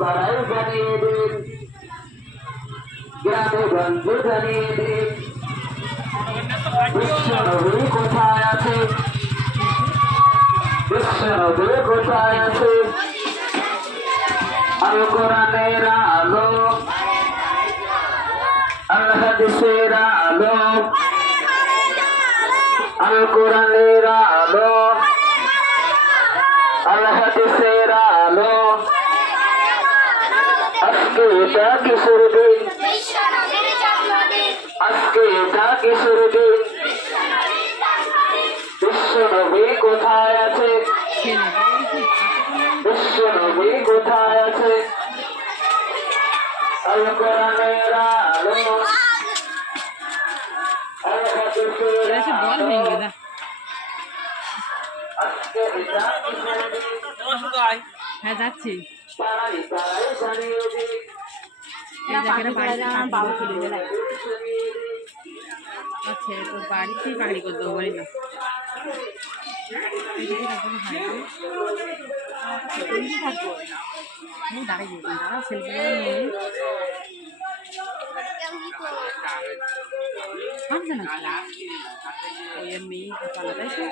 পাড়ায় জানিয়ে দিন, গ্রামে গঞ্জে জানিয়ে দিন, বিশ্বনবী কোথায় আছে, বিশ্বনবী কোথায় আছে। আল কোরআনের আলো, আল হাদিসের আলো, আল কোরআনের আলো, আল হাদিসের আলো। আজকে এটা কিশোর দিন, আজকে এটা কিশোর দিন, বিশ্বনবী কোথায় আছে, বিশ্বনবী কোথায় আছে। আল কোরআনের আলো, আল হাদিসের আলো। আজকে এটা কিশোর দিন। হ্যাঁ যাচ্ছি পাড়ায় পাড়ায় জানিয়ে দিন, আচ্ছা তো বাড়িতেই পাগড়ি করতে হবে বলি না দাঁড়িয়ে দাঁড়া সেলফি না ওই মেয়ে পালা তাই তো